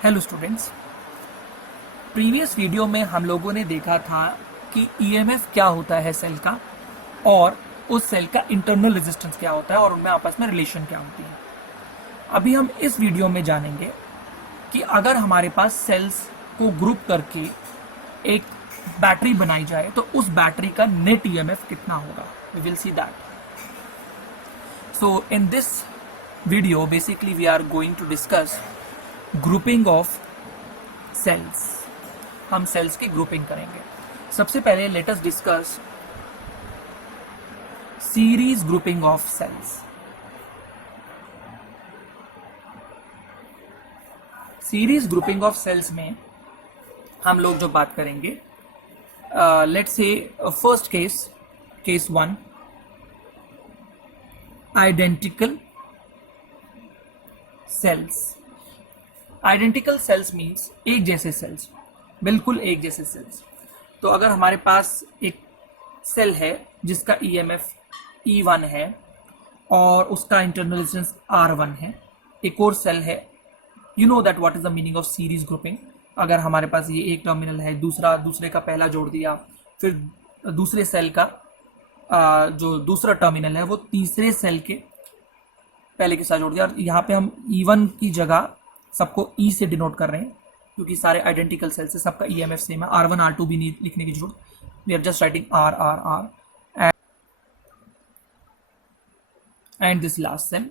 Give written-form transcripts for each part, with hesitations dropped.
Hello students, previous video में हम लोगों ने देखा था कि ईएमएफ क्या होता है सेल का और उस सेल का इंटरनल रेजिस्टेंस क्या होता है और उनमें आपस में रिलेशन क्या होती है। अभी हम इस वीडियो में जानेंगे कि अगर हमारे पास सेल्स को ग्रुप करके एक बैटरी बनाई जाए तो उस बैटरी का नेट ईएमएफ कितना होगा। We will see that. So in this video basically we are going to discuss grouping of cells. हम सेल्स की ग्रुपिंग करेंगे। सबसे पहले let us discuss series grouping of cells. Series grouping of cells में हम लोग जो बात करेंगे, let's say first case 1, identical cells. Identical cells means एक जैसे सेल्स, बिल्कुल एक जैसे सेल्स। तो अगर हमारे पास एक सेल है जिसका ईएमएफ E1 है और उसका इंटरनल रेजिस्टेंस R1 है, एक और सेल है, you know that what is the meaning of series grouping. अगर हमारे पास ये एक टर्मिनल है, दूसरे का पहला जोड़ दिया, फिर दूसरे सेल का जो दूसरा टर्मिनल है वो तीसरे सेल के पहले के साथ जोड़ दिया, और यहाँ पे हम E1 की जगह सबको E से डिनोट कर रहे हैं क्योंकि सारे आइडेंटिकल सेल्स है, सबका ईएमएफ सेम है। R1 R2 भी नहीं लिखने की जरूरत, we are just writing R and this last cell.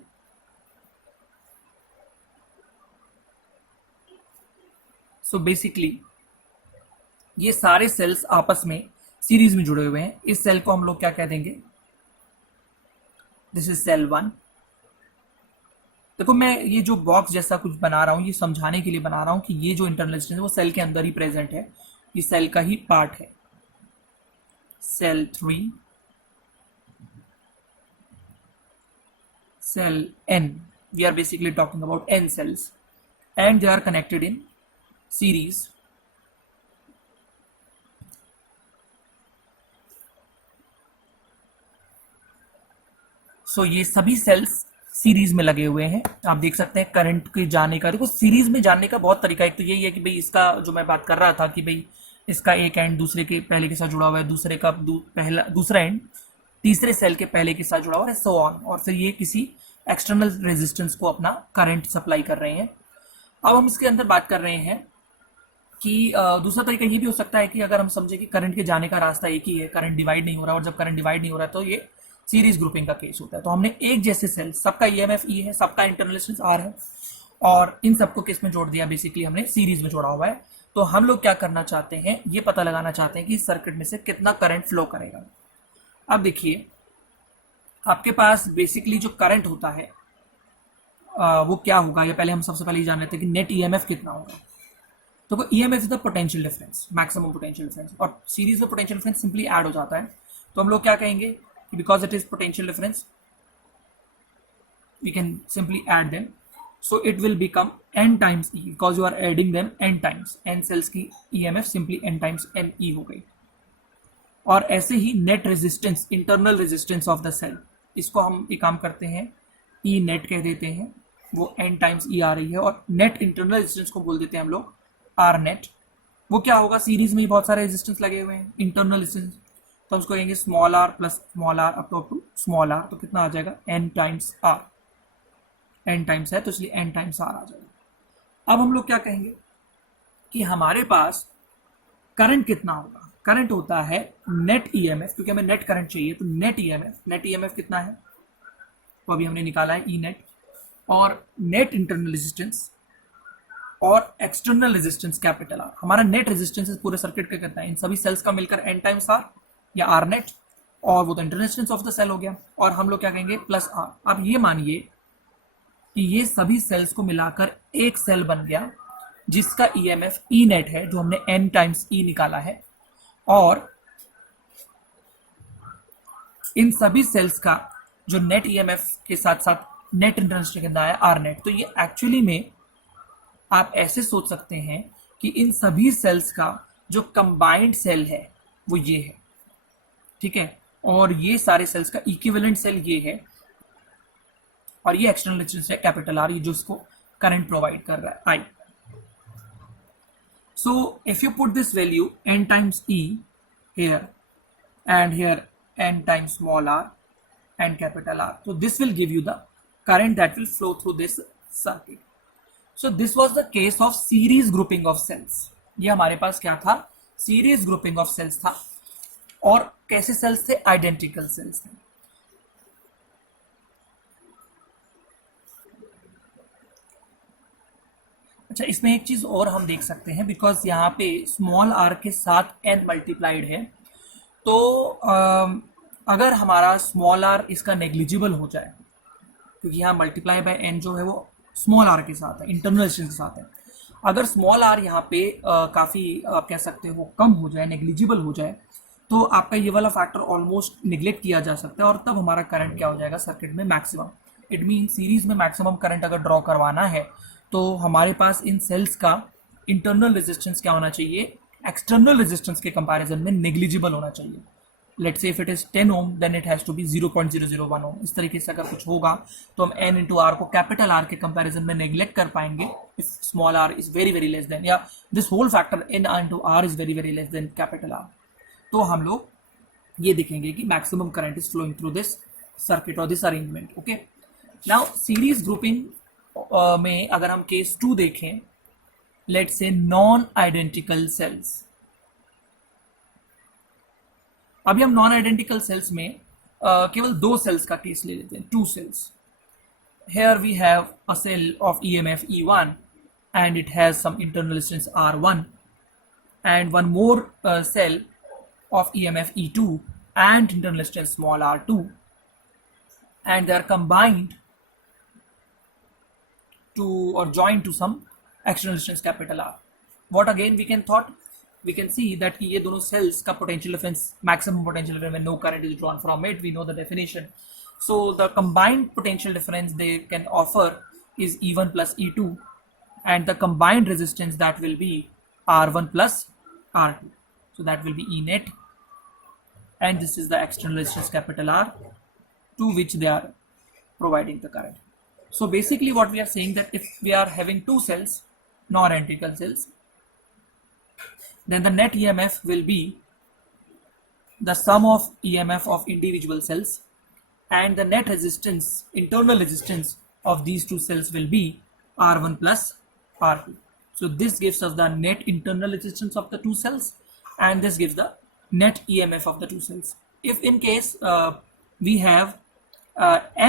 So basically ये सारे सेल्स आपस में सीरीज में जुड़े हुए हैं। इस सेल को हम लोग क्या कह देंगे, दिस इज सेल 1। देखो, मैं ये जो बॉक्स जैसा कुछ बना रहा हूँ ये समझाने के लिए बना रहा हूँ कि ये जो इंटरनल रेजिस्टेंस है वो सेल के अंदर ही प्रेजेंट है, ये सेल का ही पार्ट है। Cell 3, cell N, we are basically talking about N cells and they are connected in series. So ये सभी सेल्स सीरीज में लगे हुए हैं। आप देख सकते हैं करंट के जाने का, देखो सीरीज में जानने का बहुत तरीका। एक तो यही है कि भाई इसका जो मैं बात कर रहा था कि भाई इसका एक एंड दूसरे के पहले के साथ जुड़ा हुआ है, दूसरे का दूसरा एंड तीसरे सेल के पहले के साथ जुड़ा हुआ है, सो ऑन, और फिर ये किसी एक्सटर्नल रेजिस्टेंस को अपना करंट सप्लाई कर रहे हैं। अब हम इसके अंदर बात कर रहे हैं कि दूसरा तरीका ये भी हो सकता है कि अगर हम समझे कि करंट के जाने का रास्ता एक ही है, करंट डिवाइड नहीं हो रहा, और जब करंट डिवाइड नहीं हो रहा तो ये सीरीज ग्रुपिंग का केस होता है। तो हमने एक जैसे सेल, सबका ईएमएफ E है, सबका इंटरनल रेजिस्टेंस R है, और इन सबको किस में जोड़ दिया, बेसिकली हमने सीरीज में जोड़ा हुआ है। तो हम लोग क्या करना चाहते हैं, ये पता लगाना चाहते हैं कि इस सर्किट में से कितना करंट फ्लो करेगा। अब देखिए, आपके पास बेसिकली जो करंट होता है वो क्या होगा, या पहले हम सबसे पहले ये जान लेते हैं कि नेट ईएमएफ कितना होगा। तो EMF is the potential difference, maximum potential difference, और सीरीज में पोटेंशियल डिफरेंस सिंपली ऐड हो जाता है। तो हम लोग क्या कहेंगे, because it is potential difference we can simply add them, so it will become n times E because you are adding them n times, n cells की EMF simply n times n E हो गई। और ऐसे ही net resistance, internal resistance of the cell, इसको हम एक काम करते हैं E नेट कह देते हैं, वो n टाइम्स E आ रही है, और नेट इंटरनल रेजिस्टेंस को बोल देते हैं हम लोग R नेट। वो क्या होगा, सीरीज में ही बहुत सारे रेजिस्टेंस लगे हुए हैं, इंटरनल रेजिस्टेंस, तो हम उसको कहेंगे small r plus small r up to small r, तो कितना आ जाएगा, n times r, n times है तो इसलिए n टाइम्स r आ जाएगा। अब हम लोग क्या कहेंगे कि हमारे पास करंट कितना होगा। करंट होता है नेट ईएमएफ, क्योंकि हमें नेट करंट चाहिए, तो नेट ईएमएफ कितना है, तो अभी हमने निकाला है E नेट, और नेट इंटरनल रेजिस्टेंस और एक्सटर्नल रेजिस्टेंस कैपिटल R। हमारा नेट रेजिस्टेंस पूरे सर्किट का कितना है, इन सभी सेल्स का मिलकर n टाइम्स R या R नेट, और वो तो internal resistance of the cell हो गया, और हम लोग क्या कहेंगे प्लस R। अब ये मानिए कि ये सभी सेल्स को मिलाकर एक सेल बन गया जिसका ईएमएफ E नेट है, जो हमने n टाइम्स E निकाला है, और इन सभी सेल्स का जो नेट ईएमएफ के साथ साथ नेट इंटरनल रेजिस्टेंस कितना है, R नेट। तो ये एक्चुअली में आप ऐसे सोच सकते हैं कि इन सभी सेल्स का जो कंबाइंड सेल है वो ये है, ठीक है, और ये सारे सेल्स का इक्विवेलेंट सेल ये है, और ये एक्सटर्नल रेजिस्टेंस है कैपिटल R, ये जो इसको करंट प्रोवाइड कर रहा है I। So if you put this value n times E here and here n times small r and capital R, so this will give you the current that will flow through this circuit. So this was the case of series grouping of cells. ये हमारे पास क्या था, series grouping of sales था. और कैसे sales थे, identical sales थे. अच्छा, इसमें एक चीज और हम देख सकते हैं, बिकॉज यहाँ पे स्मॉल आर के साथ एन मल्टीप्लाइड है, तो अगर हमारा स्मॉल आर इसका नेग्लिजिबल हो जाए, क्योंकि यहाँ मल्टीप्लाई बाय एन जो है वो स्मॉल आर के साथ है, इंटरनल डिस्टेंस के साथ है. अगर स्मॉल आर यहाँ पे काफ़ी आप कह सकते हो कम हो जाए, नेग्लिजिबल हो जाए, तो आपका ये वाला फैक्टर ऑलमोस्ट निगलेक्ट किया जा सकता है, और तब हमारा करंट क्या हो जाएगा सर्किट में, मैक्सिमम. इट मीन सीरीज में मैक्सिमम करंट अगर ड्रॉ करवाना है तो हमारे पास इन सेल्स का इंटरनल रेजिस्टेंस क्या होना चाहिए, एक्सटर्नल रेजिस्टेंस के कंपैरिजन में नेग्लिजिबल होना चाहिए. Let's say if it is 10 ohm then it has to be 0.001 ohm. इस तरीके से अगर कुछ होगा तो हम n इंटू आर को कैपिटल आर के कंपैरिजन में नेग्लेक्ट कर पाएंगे if small are is very very less than, या this whole factor n into R is very very less than capital R. तो हम लोग ये देखेंगे कि maximum current is flowing through this circuit और this arrangement. Okay, now series grouping में अगर हम केस 2 देखें, let's say non identical sales. अभी हम नॉन आइडेंटिकल सेल्स में केवल 2 सेल्स का केस ले लेते हैं, 2 sales. Here we have a cell of EMF E1 and it has some internal resistance R1, and one more cell of EMF E2 and internal resistance small r2, and they are combined to or joined to some external resistance capital R. What again we can thought? We can see that ये दोनों cells का potential difference, maximum potential difference when no current is drawn from it, we know the definition. So the combined potential difference they can offer is E1 plus E2, and the combined resistance that will be R1 plus R2. So that will be E net, and this is the external resistance capital R to which they are providing the current. So basically what we are saying that if we are having 2 cells, non-identical cells, then the net EMF will be the sum of EMF of individual cells, and the net resistance, internal resistance of these 2 cells will be R1 plus R2. So this gives us the net internal resistance of the 2 cells, and this gives the net EMF of the 2 cells. If in case we have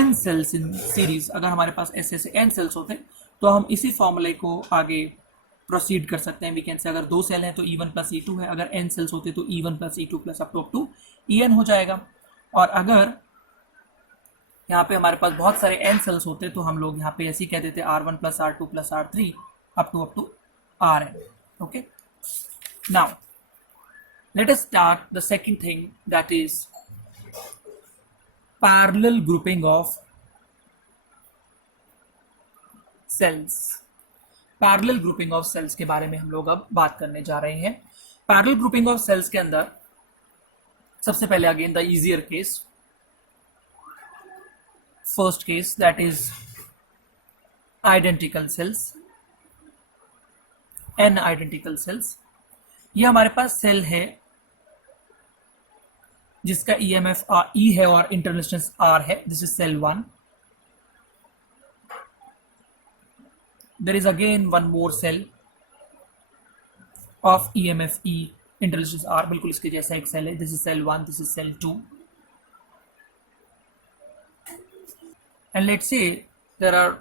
n cells in series, अगर हमारे पास ऐसे n cells होते तो हम इसी फॉर्मूले को आगे प्रोसीड कर सकते हैं. वी कैन से अगर 2 सेल हैं तो E1 प्लस E2 है, अगर n सेल्स होते तो E1 plus E2 plus up to En हो जाएगा. और अगर यहाँ पे हमारे पास बहुत सारे n सेल्स होते तो हम लोग यहाँ पे ऐसे ही कह देते R1 plus R2 plus R3 up to Rn. Okay, now let us start the second thing, that is parallel grouping of cells. Parallel grouping of cells के बारे में हम लोग अब बात करने जा रहे हैं. पैरेलल ग्रुपिंग ऑफ सेल्स के अंदर सबसे पहले again the easier case, first case that is identical cells, n identical cells. ये हमारे पास सेल है जिसका EMF E है और इंटरनल रेजिस्टेंस R है. This is cell 1. There is again one more cell of EMF E, internal resistance R, बिल्कुल इसके जैसा एक सेल है. This is cell 1, this is cell 2, and let's say there are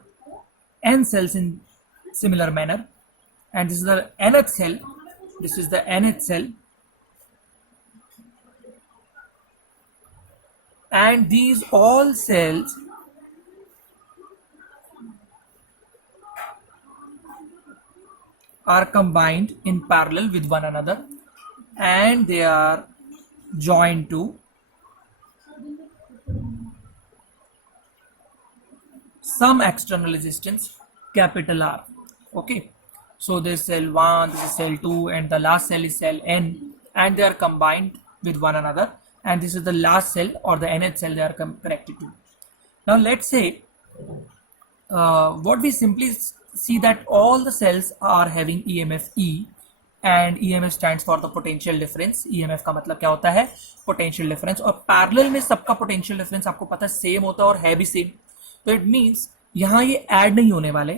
n cells in similar manner, and this is the nth cell, this is the nth cell, and these all cells are combined in parallel with one another, and they are joined to some external resistance capital R. Okay, so this is cell 1, this is cell 2, and the last cell is cell n, and they are combined with one another, and this is the last cell or the nth cell they are connected to. Now let's say what we simply see that all the cells are having EMF E, and EMF stands for the potential difference. EMF का मतलब क्या होता है? Potential difference. और parallel में सबका potential difference आपको पता है सेम होता है और है भी सेम, तो इट मींस यहां ये ऐड नहीं होने वाले,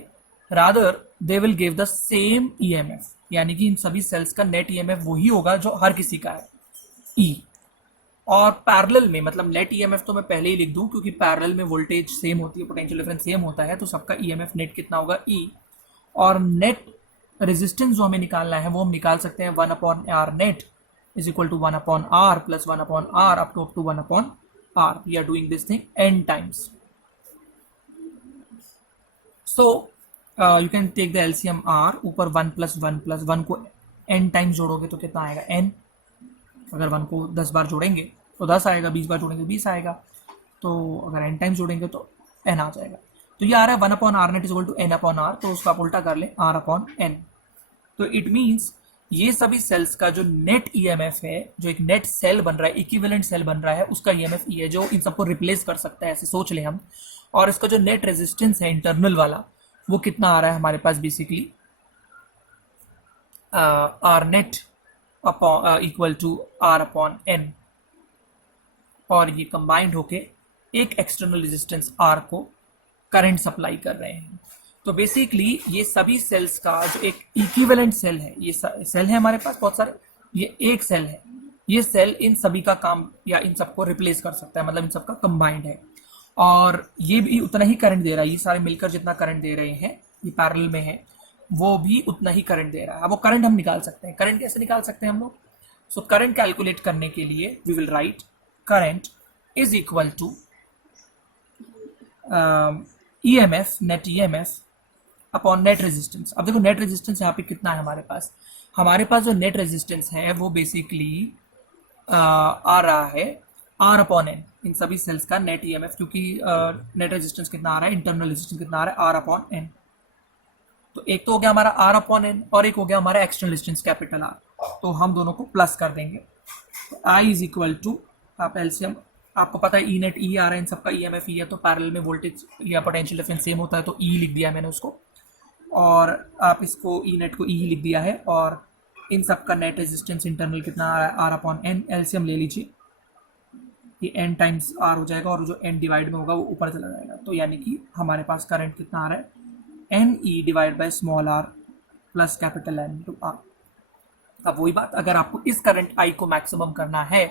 rather they will give the same EMF, यानी कि इन सभी सेल्स का नेट ईएमएफ वही होगा जो हर किसी का है, ई। और पैरेलल में मतलब नेट ईएमएफ तो मैं पहले ही लिख दूं, क्योंकि पैरेलल में वोल्टेज सेम होती है, पोटेंशियल डिफरेंस सेम होता है, तो सबका ईएमएफ नेट कितना होगा? ई। और नेट रेजिस्टेंस जो हमें निकालना है वो हम निकाल सकते हैं 1/r net is equal to 1/r plus 1/r up to 1/r। We are doing this thing n times. So you can take the LCM r, ऊपर 1 प्लस 1 प्लस 1 को n टाइम्स जोड़ोगे तो कितना आएगा? n। अगर 1 को 10 बार जोड़ेंगे तो 10 आएगा, 20 बार जोड़ेंगे 20 आएगा, तो अगर n टाइम्स जोड़ेंगे तो n आ जाएगा। तो ये आ रहा है 1/r net is equal to n/r, तो उसका आप उल्टा कर लें r/n। तो इट मीन्स ये सभी सेल्स का जो नेट ईएमएफ है, जो एक नेट सेल बन रहा है, इक्विवेलेंट सेल बन रहा है, उसका ईएमएफ ई है, जो इन सबको रिप्लेस कर सकता है, ऐसे सोच लें हम। और इसका जो नेट रेजिस्टेंस है इंटरनल वाला, वो कितना आ रहा है हमारे पास? Basically R net equal to r/n, और ये कंबाइंड होके एक एक्सटर्नल रेजिस्टेंस R को करंट सप्लाई कर रहे हैं। तो बेसिकली ये सभी सेल्स का जो एक इक्विवेलेंट सेल है, ये सेल है हमारे पास बहुत सारे, ये एक सेल है, ये सेल इन सभी का काम या इन सबको रिप्लेस कर सकता है, मतलब इन सबका कंबाइंड है, और ये भी उतना ही करंट दे रहा है। ये सारे मिलकर जितना करंट दे रहे हैं, ये पैरेलल में है, वो भी उतना ही करंट दे रहा है। अब वो करंट हम निकाल सकते हैं। करंट कैसे निकाल सकते हैं हम लोग? सो करंट कैलकुलेट करने के लिए we will write current is equal to EMF, net EMF upon net resistance. अब देखो नेट रेजिस्टेंस यहाँ पे कितना है हमारे पास? हमारे पास जो नेट रेजिस्टेंस है वो बेसिकली आ रहा है r/n, इन सभी सेल्स का नेट ईएमएफ, क्योंकि नेट रेजिस्टेंस कितना आ रहा है, इंटरनल रेजिस्टेंस कितना आ रहा है, r/n। तो एक तो हो गया हमारा r/n और एक हो गया हमारा एक्सटर्नल रेजिस्टेंस कैपिटल R, तो हम दोनों को प्लस कर देंगे। तो I इज इक्वल टू, आप एलसीएम, आपको पता है ई नेट ई आ रहा है, इन सबका ईएमएफ ई है, तो पैरेलल में वोल्टेज या पोटेंशियल डिफरेंस सेम होता है, तो ई लिख दिया मैंने उसको, और आप इसको ई नेट को ई लिख दिया है, और इन सब का नेट रेजिस्टेंस इंटरनल कितना आ रहा है, r/n। एलसीएम ले लीजिए, ये n टाइम्स r हो जाएगा, और जो n डिवाइड में होगा वो ऊपर चला जाएगा, तो यानी कि हमारे पास करंट कितना आ रहा है, NE divide by small r plus capital N to R। अब वही बात, अगर आपको इस करंट I को मैक्सिमम करना है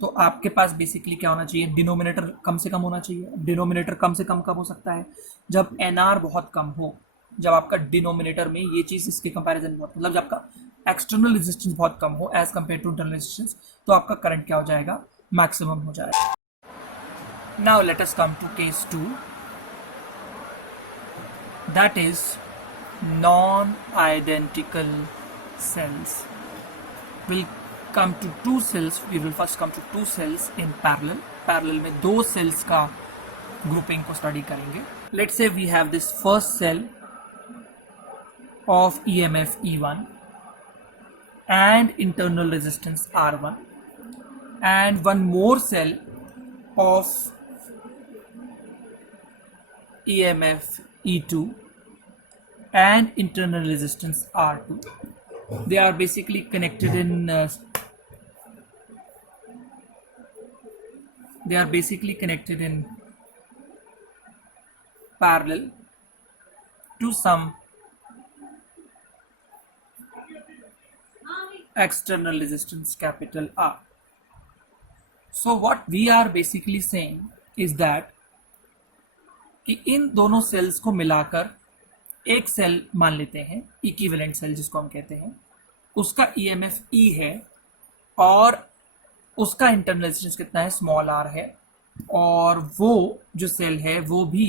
तो आपके पास बेसिकली क्या होना चाहिए? डिनोमिनेटर कम से कम होना चाहिए। डिनोमिनेटर कम से कम कब हो सकता है? जब NR बहुत कम हो, जब आपका डिनोमिनेटर में ये चीज़ इसके कंपैरिजन में, मतलब जब आपका एक्सटर्नल रेजिस्टेंस बहुत कम हो as compare to internal resistance, तो आपका करंट क्या हो जाएगा? मैक्सिमम हो जाएगा। Now let us come to case 2, that is non-identical cells. We'll come to two cells. We will first come to two cells in parallel. Parallel में दो cells का grouping को study करेंगे. Let's say we have this first cell of EMF E1 and internal resistance R1, and one more cell of EMF E2 and internal resistance R2. They are basically connected in parallel to some external resistance capital R. So what we are basically saying is that कि इन दोनों sales को मिलाकर एक cell मान लेते हैं, equivalent cell जिसको हम कहते हैं, उसका ईएमएफ ई है और उसका इंटरनल रेजिस्टेंस कितना है? स्मॉल r है, और वो जो सेल है वो भी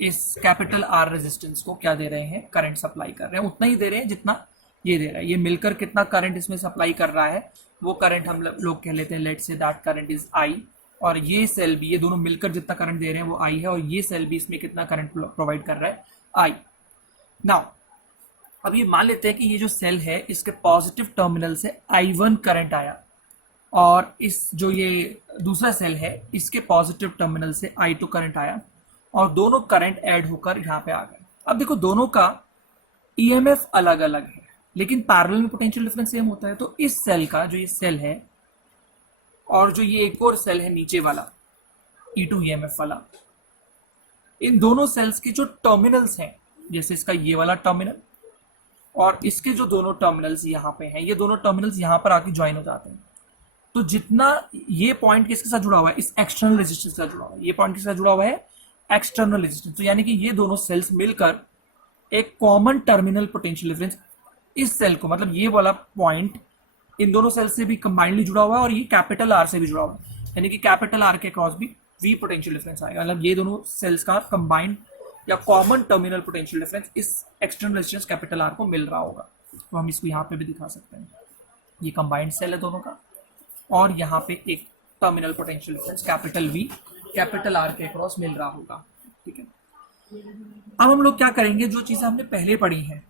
इस कैपिटल R रेजिस्टेंस को क्या दे रहे हैं? करंट सप्लाई कर रहे हैं, उतना ही दे रहे हैं जितना ये दे रहा है। ये मिलकर कितना करंट इसमें सप्लाई कर रहा है, वो करंट हम लोग कह लेते हैं, let's say that current is I, और ये सेल भी, ये दोनों मिलकर जितना करंट दे रहे हैं वो I है, और ये सेल भी इसमें कितना करंट प्रोवाइड कर रहा है? I। नाउ अब ये मान लेते हैं कि ये जो सेल है इसके पॉजिटिव टर्मिनल से I1 करंट आया, और इस जो ये दूसरा सेल है इसके पॉजिटिव टर्मिनल से I2 करंट आया, और दोनों करंट ऐड होकर यहाँ पे आ गए। अब देखो दोनों का ईएमएफ अलग अलग है लेकिन पैरेलल में पोटेंशियल डिफरेंस सेम होता है। तो इस सेल का जो ये सेल है और जो ये एक और सेल है नीचे वाला E2 ईएमएफ वाला, इन दोनों सेल्स के जो टर्मिनल्स हैं, जैसे इसका ये वाला टर्मिनल और इसके जो दोनों टर्मिनल्स यहाँ पे हैं, ये दोनों टर्मिनल्स यहाँ पर आके ज्वाइन हो जाते हैं। तो जितना ये पॉइंट किसके साथ जुड़ा हुआ है, इस एक्सटर्नल रेजिस्टेंस के साथ जुड़ा हुआ है। ये पॉइंट किसके साथ जुड़ा हुआ है, एक्सटर्नल रेजिस्टेंस। तो यानी कि ये दोनों सेल्स मिलकर एक कॉमन टर्मिनल पोटेंशियल डिफरेंस इस सेल को, मतलब ये वाला पॉइंट इन दोनों सेल्स से भी कंबाइंडली जुड़ा हुआ है और ये कैपिटल आर से भी जुड़ा हुआ है, यानी कि कैपिटल आर के क्रॉस भी वी पोटेंशियल डिफरेंस आएगा। मतलब ये दोनों सेल्स का कंबाइंड या कॉमन टर्मिनल पोटेंशियल डिफरेंस इस एक्सटर्नल रेजिस्टेंस कैपिटल आर को मिल रहा होगा। तो हम इसको यहाँ पे भी दिखा सकते हैं, ये कंबाइंड सेल है दोनों का और यहाँ पे एक terminal potential difference capital V capital R के क्रॉस मिल रहा होगा। ठीक है, अब हम लोग क्या करेंगे, जो चीजें हमने पहले पढ़ी हैं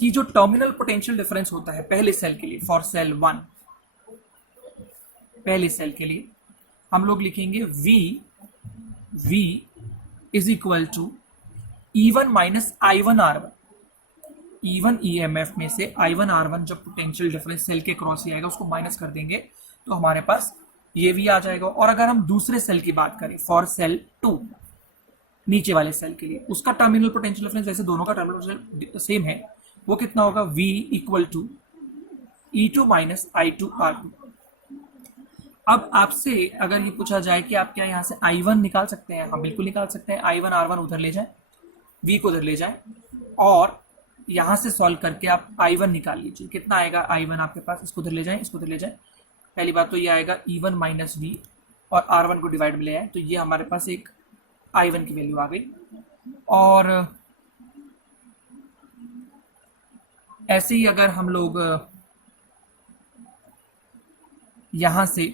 कि जो टर्मिनल पोटेंशियल डिफरेंस होता है पहले सेल के लिए, फॉर सेल 1, पहले सेल के लिए हम लोग लिखेंगे V is equal to E1 minus I1 R1। E1 EMF में से I1 R1 जब पोटेंशियल डिफरेंस सेल के क्रॉस ही आएगा उसको माइनस कर देंगे तो हमारे पास ये भी आ जाएगा। और अगर हम दूसरे सेल की बात करें, फॉर सेल 2, नीचे वाले सेल के लिए, उसका टर्मिनल पोटेंशियल डिफरेंस, वैसे दोनों का टर्मिनल सेम है, वो कितना होगा, V equal to E2 minus I2 R2। अब आपसे अगर ये पूछा जाए कि आप क्या यहाँ से I1 निकाल सकते हैं, हाँ बिल्कुल निकाल सकते हैं। I1 R1 उधर ले जाए, V को उधर ले जाए और यहाँ से सॉल्व करके आप I1 निकाल लीजिए। कितना आएगा I1 आपके पास, इसको उधर ले जाए, इसको उधर ले जाए। पहली बात तो ये आएगा E1 माइनस V और R1 को डिवाइड में ले आए तो ये हमारे पास एक I1 की वैल्यू आ गई। और ऐसे ही अगर हम लोग यहाँ से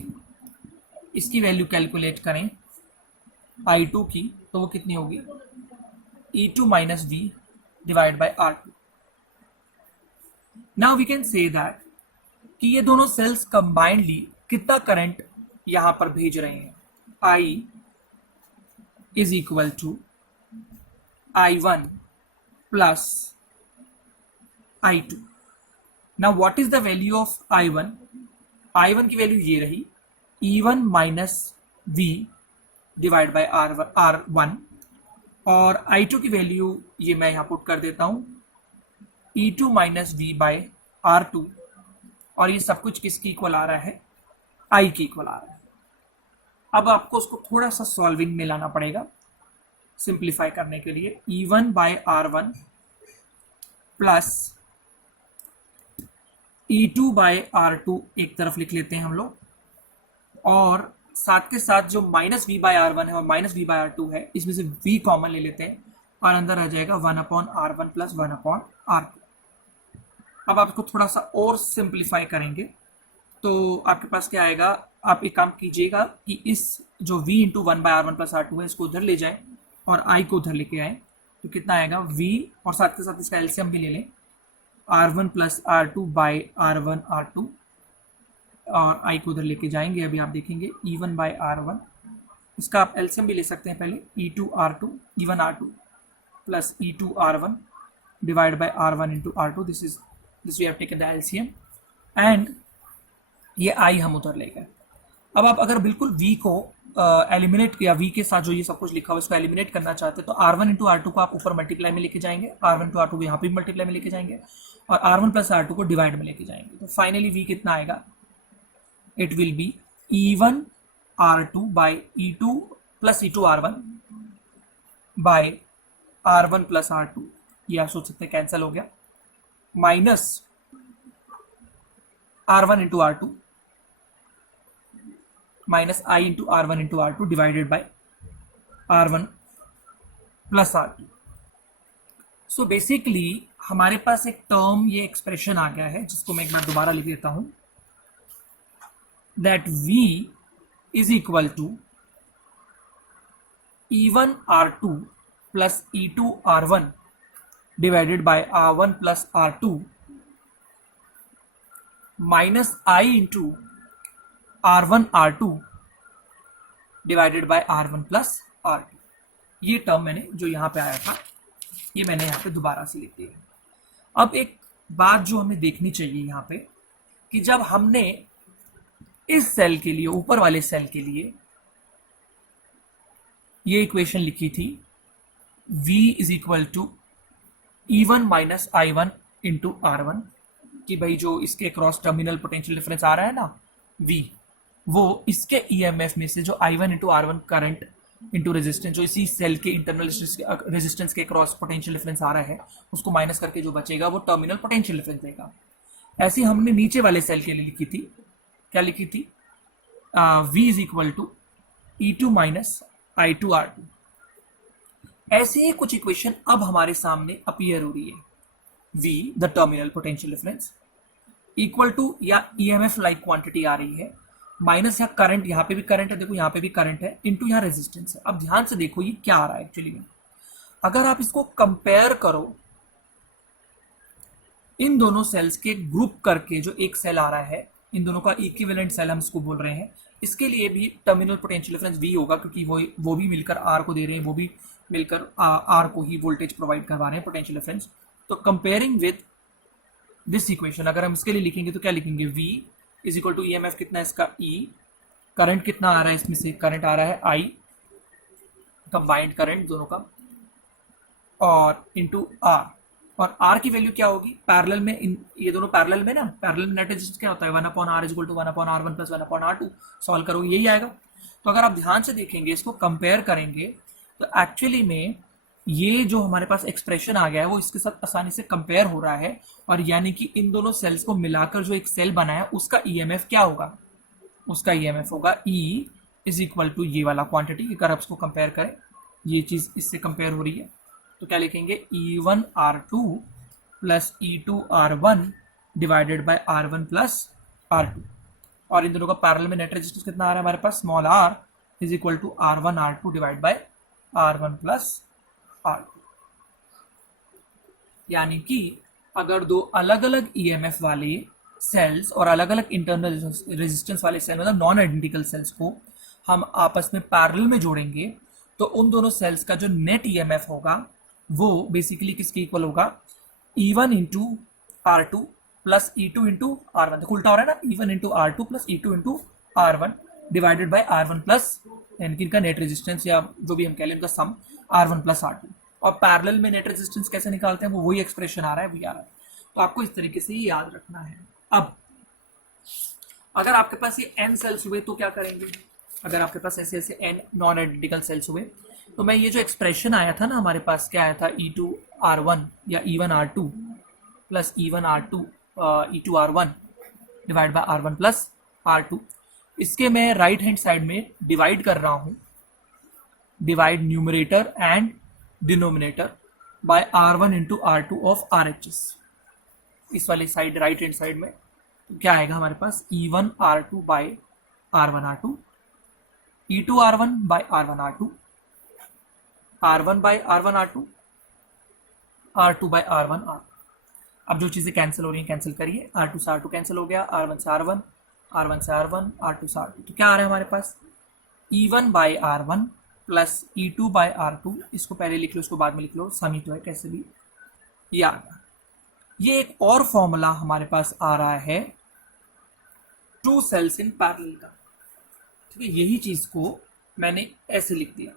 इसकी वैल्यू कैलकुलेट करें I2 की, तो वो कितनी होगी, E2 minus V divide by R2। Now we can say that कि ये दोनों सेल्स कंबाइंडली कितना करंट यहां पर भेज रहे हैं, I is equal to I1 plus I2। Now what is the value of I1? I1 की वैल्यू ये रही, E1 minus V divide by R1 और I2 की वैल्यू ये मैं यहां पुट कर देता हूं, E2 minus V bye R2। और ये सब कुछ किसकी इक्वल आ रहा है, I की इक्वल आ रहा है। अब आपको उसको थोड़ा सा सॉल्विंग में लाना पड़ेगा सिंप्लीफाई करने के लिए। E1 by R1 plus E2 by R2 एक तरफ लिख लेते हैं हम लोग, और साथ के साथ जो माइनस V बाय R1 है और माइनस V बाय R2 है, इसमें से V कॉमन ले लेते हैं और अंदर आ जाएगा 1/R1 प्लस 1/R2। अब आप इसको थोड़ा सा और सिंप्लीफाई करेंगे तो आपके पास क्या आएगा, आप एक काम कीजिएगा कि इस जो V into 1/R1 plus R2 है इसको उधर ले जाएं और I को उधर लेके आए तो कितना आएगा, V और साथ के साथ इसका एलसीएम भी ले लें, R1 plus R2 by R1 R2 और I को उधर लेके जाएंगे। अभी आप देखेंगे E1 बाई R1, इसका आप एलसीएम भी ले सकते हैं पहले, E2 R2 E1 R2 plus E2 R1 divide by R1 into R2। This we have taken the LCM and ये I हम उधर ले गए। अब आप अगर बिल्कुल V को एलिमिनेट किया, V के साथ जो ये सब कुछ लिखा हुआ इसको एलिमिनेट करना चाहते हैं तो R1 इंटू R2 को आप ऊपर मल्टीप्लाई में लेके जाएंगे, R1 इंटू R2 को यहाँ पे मल्टीप्लाई में लेके जाएंगे और R1 प्लस R2 को डिवाइड में लेके जाएंगे। तो फाइनली V कितना आएगा, it will be E1 R2 by E2 plus E2 R1 by R1 plus R2, ये आप सोच सकते हैं कैंसिल हो गया, minus R1 into R2 minus I into R1 into R2 divided by R1 plus R2। So basically हमारे पास एक term, ये एक्सप्रेशन आ गया है जिसको मैं एक बार दोबारा लिख देता हूं, that V is equal to E1 R2 plus E2 R1 divided by R1 plus R2 minus I into R1 R2 divided by R1 plus R2। ये टर्म मैंने जो यहाँ पे आया था ये मैंने यहाँ पे दोबारा से लिख दिया। अब एक बात जो हमें देखनी चाहिए यहाँ पे कि जब हमने इस सेल के लिए, ऊपर वाले सेल के लिए ये इक्वेशन लिखी थी v is equal to E1 minus I1 into R1, कि भाई जो इसके क्रॉस टर्मिनल पोटेंशियल डिफरेंस आ रहा है ना V, वो इसके EMF में से जो I1 into R1 current into resistance, जो इसी सेल के इंटरनल रेजिस्टेंस के क्रॉस पोटेंशियल डिफरेंस आ रहा है, उसको माइनस करके जो बचेगा वो टर्मिनल पोटेंशियल डिफरेंस देगा। ऐसी हमने नीचे वाले सेल के लिए लिखी थी, क्या लिखी थी, V is equal to E2 minus I2 R2। ऐसे ही कुछ इक्वेशन अब हमारे सामने अपीयर हो रही है, V the terminal potential difference equal to, या EMF लाइक क्वांटिटी आ रही है, माइनस यहाँ करंट, यहाँ पे भी करंट है, देखो यहाँ पे भी करंट है, इनटू यहाँ रेजिस्टेंस है। अब ध्यान से देखो ये क्या आ रहा है एक्चुअली में, अगर आप इसको कंपेयर करो इन दोनों सेल्स के ग्रुप करके, जो एक सेल आ रहा है, इन दोनों का इक्विवेलेंट सेल हम इसको बोल रहे हैं, इसके लिए भी टर्मिनल पोटेंशियल डिफरेंस V होगा, क्योंकि वो भी मिलकर R को दे रहे हैं, वो भी मिलकर R को ही वोल्टेज प्रोवाइड करवा रहे हैं, पोटेंशियल डिफरेंस। तो कंपेयरिंग विद दिस इक्वेशन अगर हम इसके लिए लिखेंगे तो क्या लिखेंगे, V is equal to EMF कितना है इसका E, करंट कितना आ रहा है इसमें से, करंट आ रहा है I, कंबाइंड करंट दोनों का, और इंटू R, और R की वैल्यू क्या होगी पैरेलल में, ये दोनों पैरेलल में ना, पैरेलल में नेट रेजिस्टेंस क्या होता है 1/R is equal to 1/R1 plus 1/R2, solve करोगे यही आएगा। तो अगर आप ध्यान से देखेंगे, इसको कंपेयर करेंगे, तो एक्चुअली में ये जो हमारे पास एक्सप्रेशन आ गया है वो इसके साथ आसानी से कंपेयर हो रहा है, और यानी कि इन दोनों सेल्स को मिलाकर जो एक सेल बना है उसका EMF क्या होगा, उसका EMF होगा E इज इक्वल टू ये वाला क्वांटिटी। अगर आप इसको कंपेयर करें, ये चीज इससे कंपेयर हो रही है, तो क्या लिखेंगे, E1 R2 plus E2 R1 divided by R1 plus R2, और इन दोनों का पैरेलल में नेट रेजिस्टेंस कितना आ रहा है हमारे पास, small r is equal to R1 R2 divide by R1 plus R2। यानी कि अगर दो अलग अलग EMF वाले सेल्स और अलग अलग इंटरनल रेजिस्टेंस वाले सेल, मतलब नॉन आइडेंटिकल सेल्स को हम आपस में पैरेलल में जोड़ेंगे, तो उन दोनों सेल्स का जो नेट EMF होगा वो बेसिकली किसके इक्वल होगा, E1 into R2 plus E2 into R1, देखो उल्टा हो रहा है ना, E1 into R2 plus E2 into R1 divided by R1 plus, इनका नेट रेजिस्टेंस या जो भी हम कह लें इनका सम, R1 प्लस R2। और पैरेलल में नेट रेजिस्टेंस कैसे निकालते हैं, वो वही एक्सप्रेशन आ रहा है, वही आ रहा है। तो आपको इस तरीके से ही याद रखना है। अब अगर आपके पास ये n सेल्स हुए तो क्या करेंगे, अगर आपके पास ऐसे ऐसे n नॉन आइडेंटिकल सेल्स हुए, तो मैं ये जो एक्सप्रेशन आया था ना हमारे पास, क्या आया था, E2 R1 या E1 R2 plus E1 R2 E2 R1 divide by R1 plus R2, इसके मैं राइट हैंड साइड में डिवाइड कर रहा हूं, divide numerator and denominator by R1 into R2 of RHS। इस वाली साइड राइट हैंड साइड में तो क्या आएगा हमारे पास, E1 R2 by R1 R2, E2 R1 by R1 R2, R1 by R1 R2, R2 by R1 R2। अब जो चीजें कैंसिल हो रही हैं कैंसिल करिए, R2 से R2 कैंसिल हो गया, R1 से R1, R1 से R1, R2 से R2, तो क्या आ रहा है हमारे पास, E1 by R1 plus E2 by R2, इसको पहले लिख लो, इसको बाद में लिख लो, समी तो है कैसे भी, ये आ गया। ये एक और फॉर्मूला हमारे पास आ रहा है टू सेल्स इन पैरेलल का, ठीक है, यही चीज को मैंने ऐसे लिख दिया,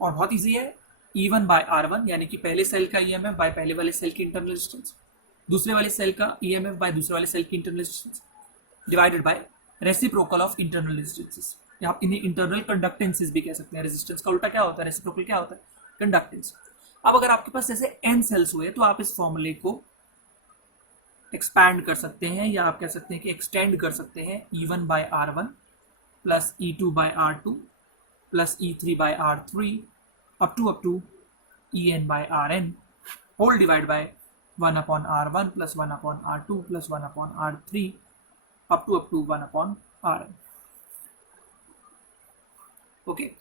और बहुत इजी है, E1 बाय R1 यानी कि पहले सेल का EMF बाय पहले वाले सेल की इंटरनल रेजिस्टेंस, दूसरे वाले सेल का EMF बाय दूसरे वाले सेल की internal resistance divided by reciprocal of internal resistances, या आप इन्हें इंटरनल कंडक्टेंसेस भी कह सकते हैं। रेजिस्टेंस का उल्टा क्या होता है, रेसिप्रोकल क्या होता है, कंडक्टेंस। अब अगर आपके पास जैसे n सेल्स हुए तो आप इस फॉर्मूले को एक्सपैंड कर सकते हैं, या आप कह सकते हैं कि एक्सटेंड कर सकते हैं, E1 by R1 plus E2 by R2 plus E3 by R3 up to En by Rn whole divided by 1 upon R1 plus 1 upon R2 plus 1 upon R3 up to 1 upon Rn. Okay,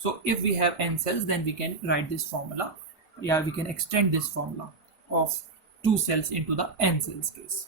so if we have n cells, then we can write this formula, yeah, we can extend this formula of 2 cells into the n cells case.